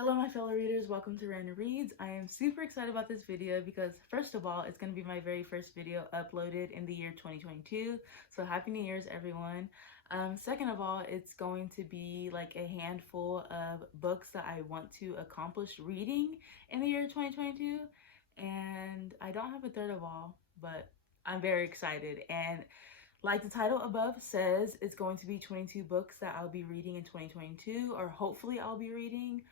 Hello my fellow readers, welcome to Random Reads. I am super excited about this video because first of all, it's going to be my very first video uploaded in the year 2022. So happy New Year's everyone. Second of all, it's going to be like a handful of books that I want to accomplish reading in the year 2022. And I don't have a third of all, but I'm very excited. And like the title above says, it's going to be 22 books that I'll be reading in 2022, or hopefully I'll be reading.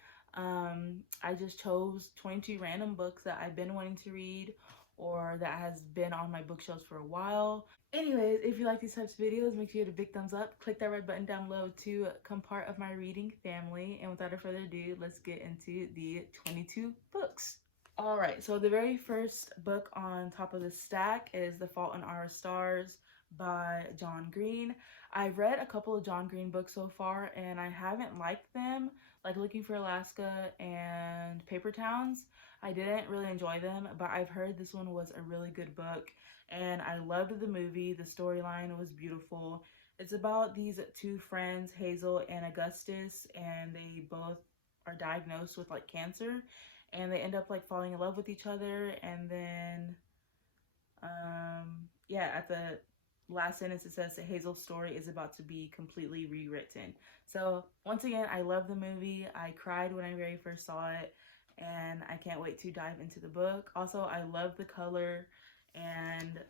I just chose 22 random books that I've been wanting to read or that has been on my bookshelves for a while. Anyways, if you like these types of videos, make sure you hit a big thumbs up. Click that red button down below to become part of my reading family. And without further ado, let's get into the 22 books. Alright, so the very first book on top of the stack is The Fault in Our Stars by John Green. I've read a couple of John Green books so far and I haven't liked them, like Looking for Alaska and Paper Towns. I didn't really enjoy them, but I've heard this one was a really good book and I loved the movie. The storyline was beautiful. It's about these two friends, Hazel and Augustus, and they both are diagnosed with like cancer and they end up like falling in love with each other, and then yeah, at the last sentence it says that Hazel's story is about to be completely rewritten. So once again, I love the movie. I cried when I very first saw it and I can't wait to dive into the book. Also, I love the color and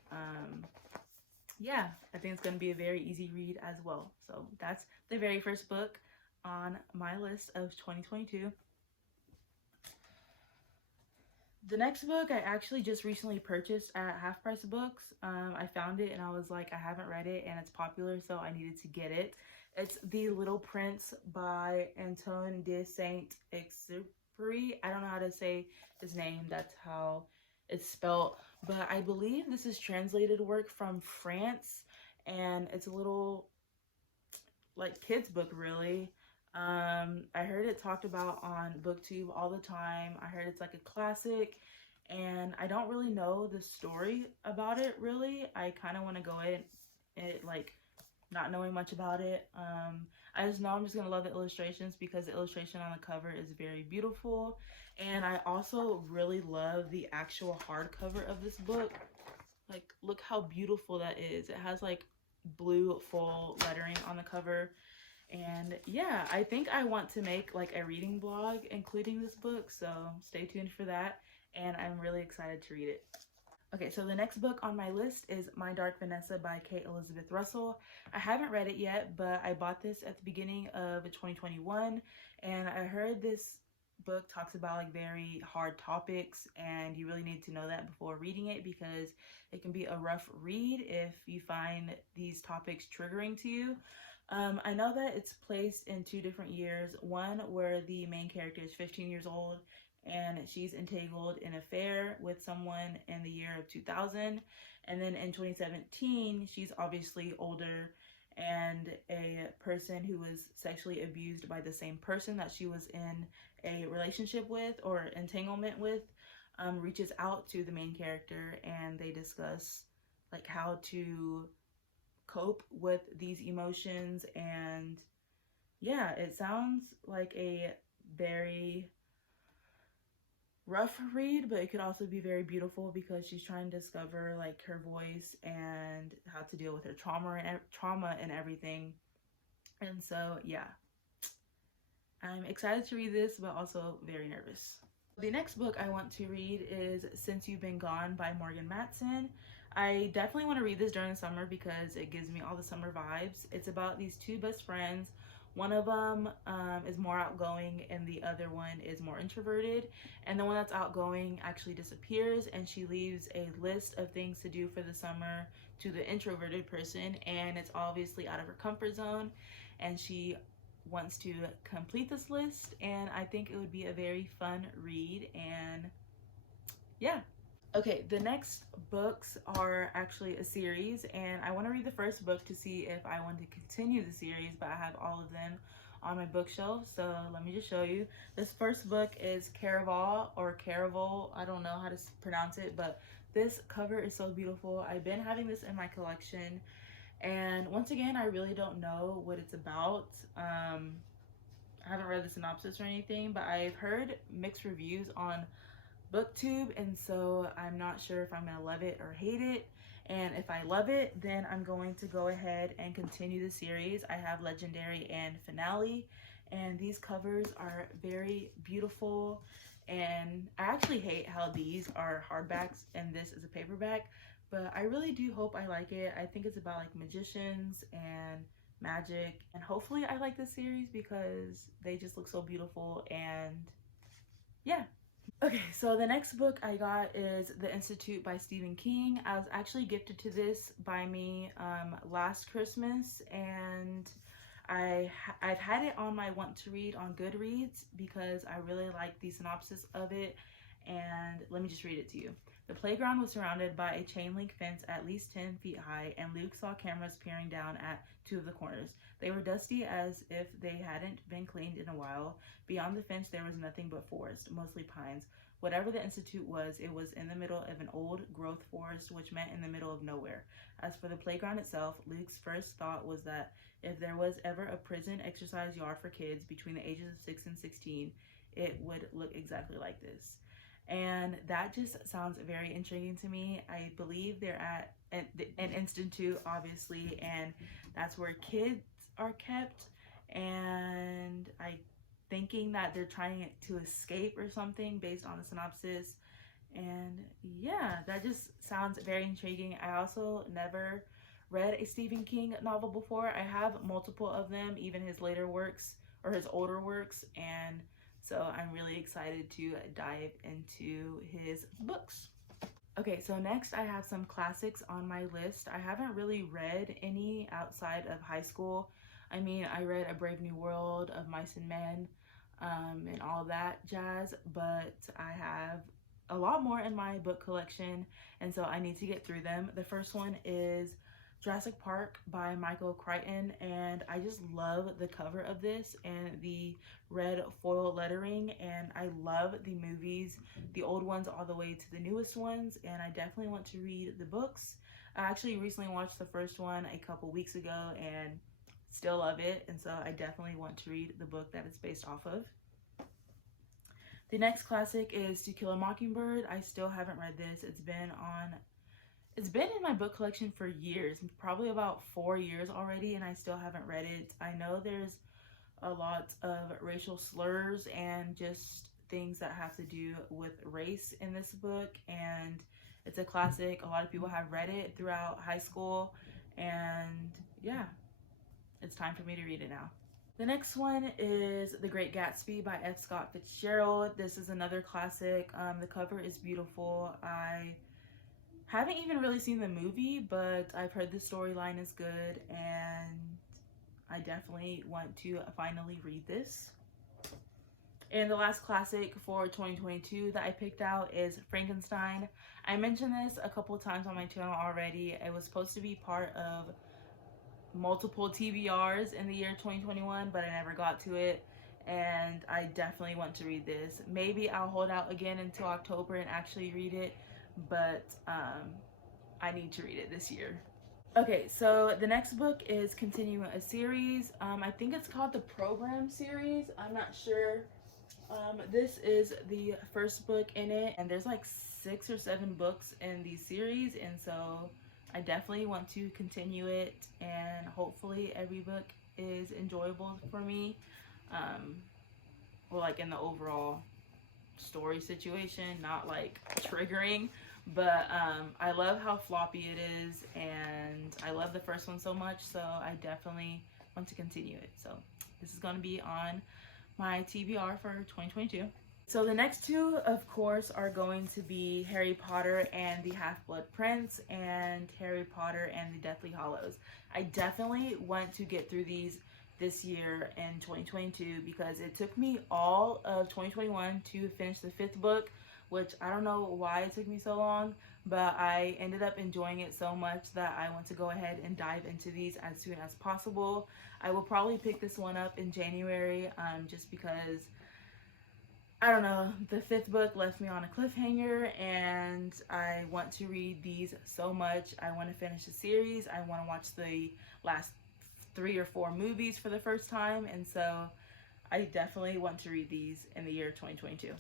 yeah, I think it's going to be a very easy read as well. So that's the very first book on my list of 2022. The next book I actually just recently purchased at Half Price Books. I found it and I was like, I haven't read it and it's popular, so I needed to get it. It's The Little Prince by Antoine de Saint-Exupéry. I don't know how to say his name, that's how it's spelled, but I believe this is translated work from France, and it's a little like kids book really. I heard it talked about on BookTube all the time. I heard it's like a classic and I don't really know the story about it really. I kind of want to go in it like not knowing much about it. I just know I'm just gonna love the illustrations because the illustration on the cover is very beautiful, and I also really love the actual hardcover of this book. Like, look how beautiful that is. It has like blue full lettering on the cover. And yeah, I think I want to make like a reading blog including this book, so stay tuned for that, and I'm really excited to read it. Okay, so the next book on my list is My Dark Vanessa by Kate Elizabeth Russell. I haven't read it yet, but I bought this at the beginning of 2021, and I heard this book talks about like very hard topics, and you really need to know that before reading it because it can be a rough read if you find these topics triggering to you. I know that it's placed in two different years. One where the main character is 15 years old and she's entangled in an affair with someone in the year of 2000. And then in 2017, she's obviously older and a person who was sexually abused by the same person that she was in a relationship with or entanglement with reaches out to the main character, and they discuss like how to cope with these emotions. And yeah, it sounds like a very rough read, but it could also be very beautiful because she's trying to discover like her voice and how to deal with her trauma and everything. And so yeah, I'm excited to read this, but also very nervous. The next book I want to read is Since You've Been Gone by Morgan Matson. I definitely want to read this during the summer because it gives me all the summer vibes. It's about these two best friends. One of them is more outgoing and the other one is more introverted. And the one that's outgoing actually disappears, and she leaves a list of things to do for the summer to the introverted person, and it's obviously out of her comfort zone. And she wants to complete this list, and I think it would be a very fun read. And yeah. Okay, the next books are actually a series, and I want to read the first book to see if I want to continue the series, but I have all of them on my bookshelf, so let me just show you. This first book is Caraval or Caraval, I don't know how to pronounce it, but this cover is so beautiful. I've been having this in my collection, and once again, I really don't know what it's about. I haven't read the synopsis or anything, but I've heard mixed reviews on BookTube, and so I'm not sure if I'm gonna love it or hate it. And if I love it, then I'm going to go ahead and continue the series. I have Legendary and Finale, and these covers are very beautiful. And I actually hate how these are hardbacks and this is a paperback, but I really do hope I like it. I think it's about like magicians and magic, and hopefully I like this series because they just look so beautiful. And yeah. Okay, so the next book I got is The Institute by Stephen King. I was actually gifted to this by me last Christmas, and I've had it on my want to read on Goodreads because I really like the synopsis of it. And let me just read it to you. The playground was surrounded by a chain link fence at least 10 feet high, and Luke saw cameras peering down at two of the corners. They were dusty as if they hadn't been cleaned in a while. Beyond the fence, there was nothing but forest, mostly pines. Whatever the institute was, it was in the middle of an old growth forest, which meant in the middle of nowhere. As for the playground itself, Luke's first thought was that if there was ever a prison exercise yard for kids between the ages of 6 and 16, it would look exactly like this. And that just sounds very intriguing to me. I believe they're at an institute, obviously, and that's where kids are kept. And I thinking that they're trying to escape or something based on the synopsis. And yeah, that just sounds very intriguing. I also never read a Stephen King novel before. I have multiple of them, even his later works or his older works, and so I'm really excited to dive into his books. Okay, so next I have some classics on my list. I haven't really read any outside of high school. I mean, I read A Brave New World, Of Mice and Men, and all that jazz, but I have a lot more in my book collection, and so I need to get through them. The first one is Jurassic Park by Michael Crichton, and I just love the cover of this and the red foil lettering, and I love the movies, the old ones all the way to the newest ones, and I definitely want to read the books. I actually recently watched the first one a couple weeks ago and still love it, and so I definitely want to read the book that it's based off of. The next classic is To Kill a Mockingbird. I still haven't read this. It's been in my book collection for years, probably about 4 years already, and I still haven't read it. I know there's a lot of racial slurs and just things that have to do with race in this book, and it's a classic. A lot of people have read it throughout high school, and yeah, it's time for me to read it now. The next one is The Great Gatsby by F. Scott Fitzgerald. This is another classic. The cover is beautiful. I haven't even really seen the movie, but I've heard the storyline is good, and I definitely want to finally read this. And the last classic for 2022 that I picked out is Frankenstein. I mentioned this a couple times on my channel already. It was supposed to be part of multiple TBRs in the year 2021, but I never got to it. And I definitely want to read this. Maybe I'll hold out again until October and actually read it, but I need to read it this year. Okay, so the next book is continuing a series. I think it's called the Program series. I'm not sure. This is the first book in it, and there's like 6 or 7 books in the series, and so I definitely want to continue it, and hopefully every book is enjoyable for me, or like in the overall story situation, not like triggering. But I love how floppy it is, and I love the first one so much, so I definitely want to continue it. So this is going to be on my TBR for 2022. So the next two, of course, are going to be Harry Potter and the Half-Blood Prince and Harry Potter and the Deathly Hallows. I definitely want to get through these this year in 2022 because it took me all of 2021 to finish the 5th book, which I don't know why it took me so long, but I ended up enjoying it so much that I want to go ahead and dive into these as soon as possible. I will probably pick this one up in January, just because, I don't know, the 5th book left me on a cliffhanger, and I want to read these so much. I want to finish the series. I want to watch the last 3 or 4 movies for the first time, and so I definitely want to read these in the year 2022.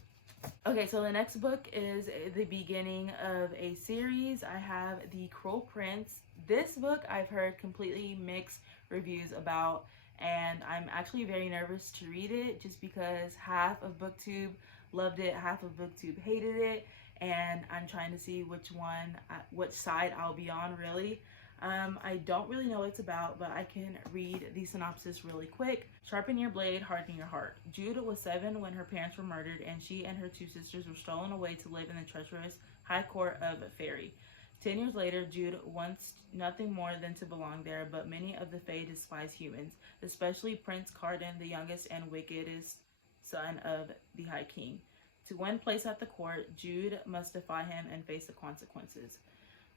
Okay, so the next book is the beginning of a series. I have The Cruel Prince. This book I've heard completely mixed reviews about, and I'm actually very nervous to read it just because half of BookTube loved it, half of BookTube hated it, and I'm trying to see which side I'll be on, really. I don't really know what it's about, but I can read the synopsis really quick. Sharpen your blade, harden your heart. Jude was 7 when her parents were murdered, and she and her 2 sisters were stolen away to live in the treacherous High Court of Fairy. 10 years later, Jude wants nothing more than to belong there, but many of the Fae despise humans, especially Prince Cardan, the youngest and wickedest son of the High King. To win place at the court, Jude must defy him and face the consequences.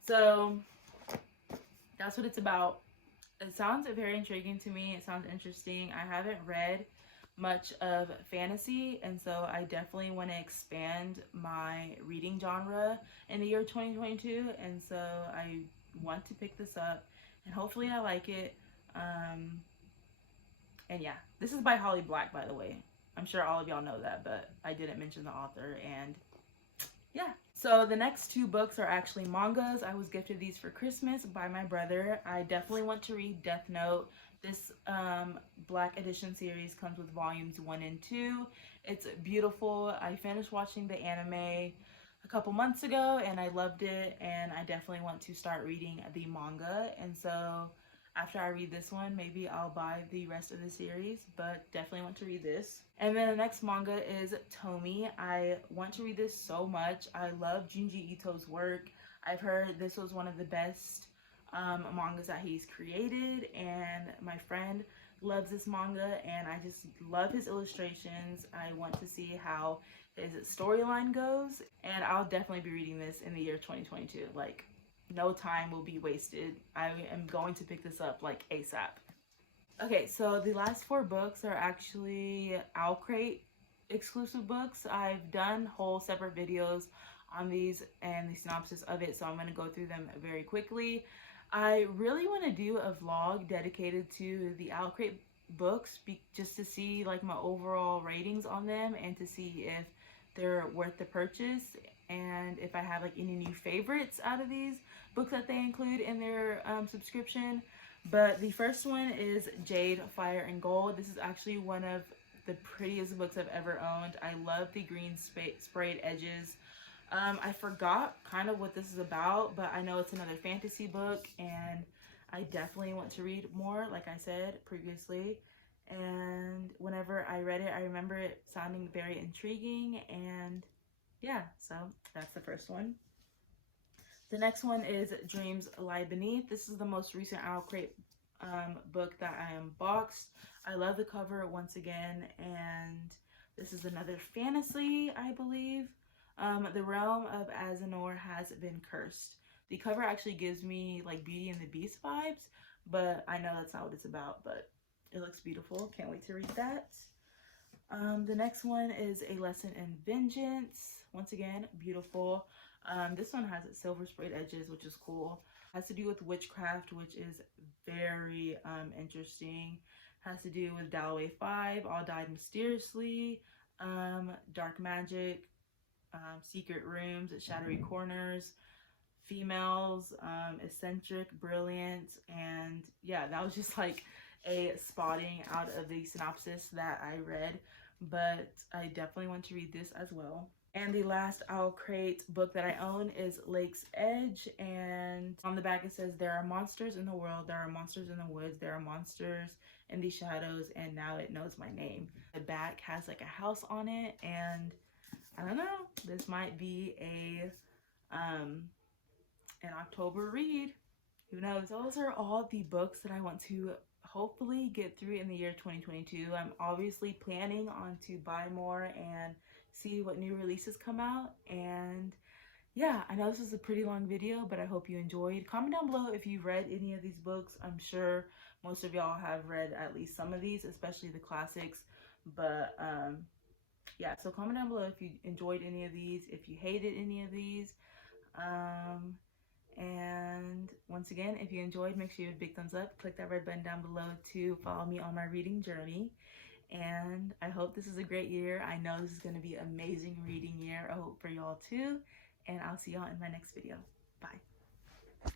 So that's what it's about. It sounds very intriguing to me. It sounds interesting. I haven't read much of fantasy, and so I definitely want to expand my reading genre in the year 2022, and so I want to pick this up, and hopefully I like it. And yeah, this is by Holly Black, by the way. I'm sure all of y'all know that, but I didn't mention the author, and yeah. So the next 2 books are actually mangas. I was gifted these for Christmas by my brother. I definitely want to read Death Note. This Black Edition series comes with volumes 1 and 2. It's beautiful. I finished watching the anime a couple months ago and I loved it, and I definitely want to start reading the manga. And so after I read this one, maybe I'll buy the rest of the series, but definitely want to read this. And then the next manga is Tomi. I want to read this so much. I love Junji Ito's work. I've heard this was one of the best mangas that he's created, and my friend loves this manga, and I just love his illustrations. I want to see how his storyline goes, and I'll definitely be reading this in the year 2022. Like, no time will be wasted. I am going to pick this up like ASAP. Okay, so the last 4 books are actually Owlcrate exclusive books. I've done whole separate videos on these and the synopsis of it, so I'm going to go through them very quickly. I really want to do a vlog dedicated to the Owlcrate books just to see like my overall ratings on them and to see if they're worth the purchase and if I have like any new favorites out of these books that they include in their subscription. But the first one is Jade, Fire, and Gold. This is actually one of the prettiest books I've ever owned. I love the green sprayed edges. I forgot kind of what this is about, but I know it's another fantasy book, and I definitely want to read more, like I said previously. And whenever I read it, I remember it sounding very intriguing, and yeah, so that's the first one. The next one is Dreams Lie Beneath. This is the most recent Owlcrate book that I unboxed. I love the cover once again, and this is another fantasy, I believe. The realm of Azanor has been cursed. The cover actually gives me like Beauty and the Beast vibes, but I know that's not what it's about, but it looks beautiful. Can't wait to read that. The next one is A Lesson in Vengeance. Once again, beautiful. This one has silver sprayed edges, which is cool. Has to do with witchcraft, which is very interesting. Has to do with Dalloway 5, All Died Mysteriously, dark magic, secret rooms, shadowy corners, females, eccentric, brilliant, and yeah, that was just like a spotting out of the synopsis that I read, but I definitely want to read this as well. And the last Owlcrate book that I own is Lake's Edge, and on the back it says, there are monsters in the world, there are monsters in the woods, there are monsters in the shadows, and now it knows my name. The back has like a house on it, and I don't know, this might be an October read. Who knows? Those are all the books that I want to hopefully get through in the year 2022. I'm obviously planning on to buy more and see what new releases come out. And yeah, I know this is a pretty long video, but I hope you enjoyed. Comment down below if you've read any of these books. I'm sure most of y'all have read at least some of these, especially the classics. But yeah, so comment down below if you enjoyed any of these, if you hated any of these. And once again, if you enjoyed, make sure you give a big thumbs up. Click that red button down below to follow me on my reading journey. And I hope this is a great year. I know this is going to be an amazing reading year. I hope for y'all too. And I'll see y'all in my next video. Bye.